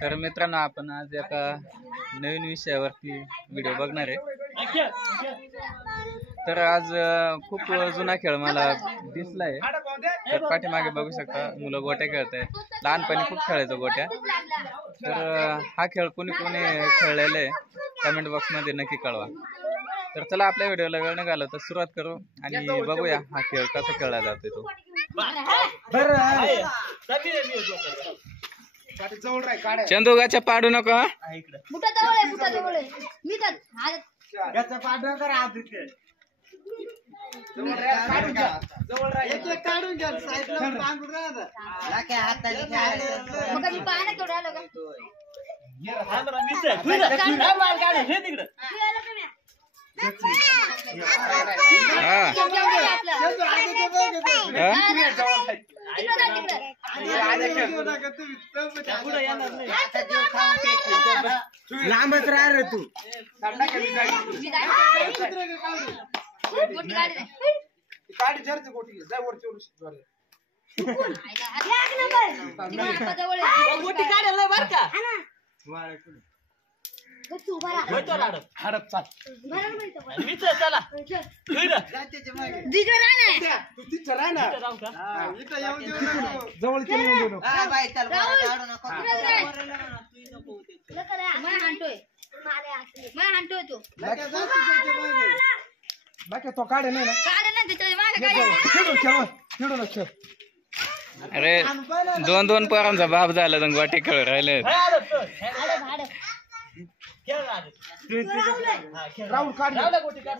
तर मित्रांनो आपण आज एका नवीन विषयावरती व्हिडिओ बघणार आहे। तर आज खूप जुना खेळ मला दिसलाय। तर पाठीमागे बघू शकता मुलं गोट्या खेळत आहेत। लहानपणी खूप खेळायचो गोट्या। तर हा खेळ कोणी कोणी खेळलेला आहे कमेंट बॉक्स मध्ये नक्की कळवा। तर चला आपल्या व्हिडिओला वेळ न घालवता सुरुवात करू आणि बघूया हा खेळ कसा खेळला जातोय तो। चंदुगाच्या पाडू नका। लांबच राह रे तू। गाडी जरते गोटी जाय वरची गोटी काढायला बर का हडप चाल चला तू तिथं राह ना जवळ बाकी तो काढे नाही ना खेळू अरे दोन दोन पोरांचा बाप झाला तर गोटे खेळ राहिले। राहुल काढ गोटी काढ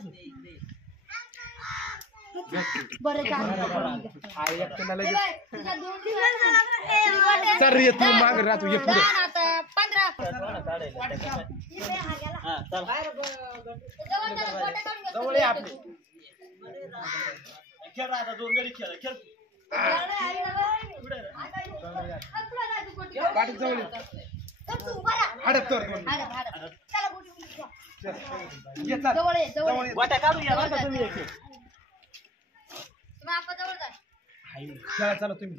सर ये तू माग राह तू ये पुढे जवळ आपले खेळ आता दोन गडी खेळ खेळ गाडी जवळ हडप तर गोट्या काढूया बरं का तुम्ही चला तुम्ही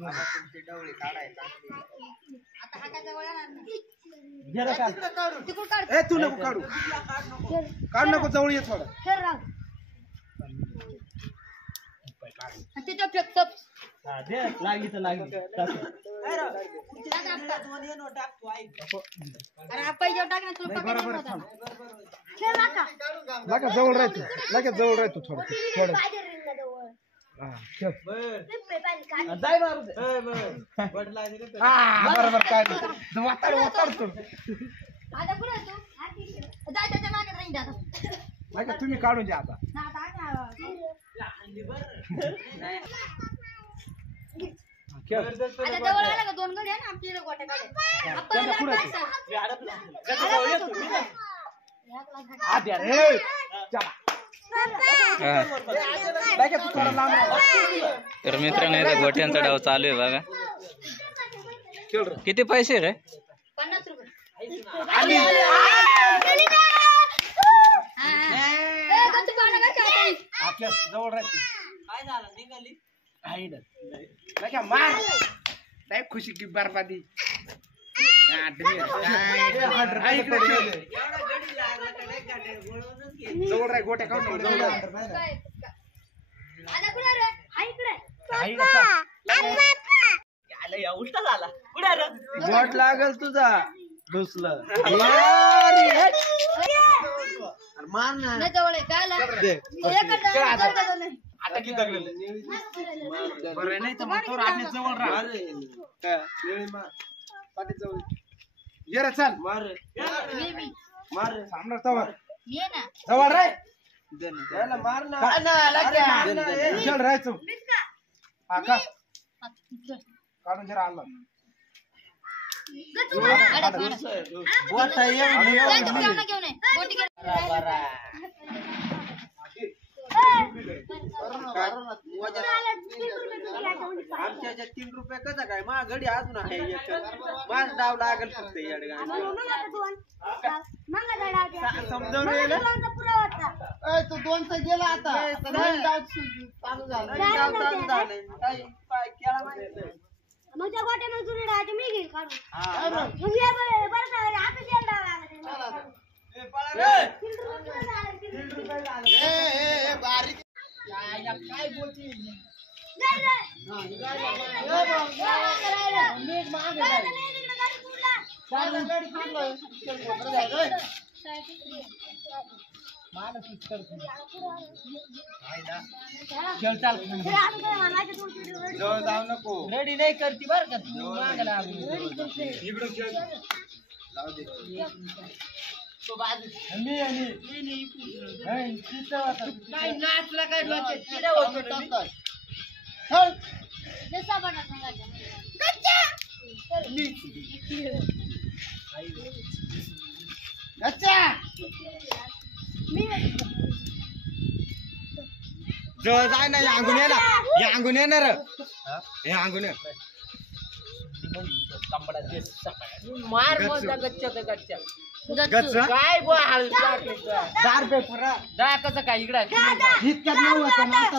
तू नको काढू काढ नको जवळ ये थोडं लागली तर लागली लागा जवळ राहतो लागा जवळ राहतो थोडं थोडं बरोबर काय वाताड तुम्ही काढून द्या आता दोन गडी आहे ना आमच्या गोट्या तर मित्रांनो गोट्यांचा डाव चालू आहे बघा। किती पैसे रे? 50 रुपये। जवळ राहते काय झालं निघाली मार काय खुशी की बर्बादी जवळ राह गोट्या काढून उलटा झाला बोट लागल तुझा घुसलं मार ना आता किती दगडले बरं नाही तर मग तो राहणे जवळ राह पाठी जवळ ये रे चल मार मार सामना तवर ये ना जवळ रे त्याला मार ना चल रे तू हा का काढून जरा आला बोट आहे आमच्या 3 रुपये कसा काय मा घडी अजून आहे माझ डाव लागल फक्त समजावून तू 2 तर गेला आता चालू झाला मग त्या गोट्यामध्ये जुने डाळाचे मी घेईल काढून हा. मग या बरं झालं आता तेल डाळ ए, पळा रे. लागत ए, बारीक. काय बोलती जवळ जाऊ नको. रेडी नाही करती बर का तू मागला इकडं खेळ. जाऊ दे. काय नाचला काय डोक्यात किडा होतो ना मी. जसा बनत जवळ जाय ना, अंगून ये ना, हे अंगून येणार हे अंगून ये. मार मग गच्च्या तर गच्च्या गच्च? काय बुवा हाल दार पे फरा. कसं काय इकडं इतक्यात नव्हतं ना, आता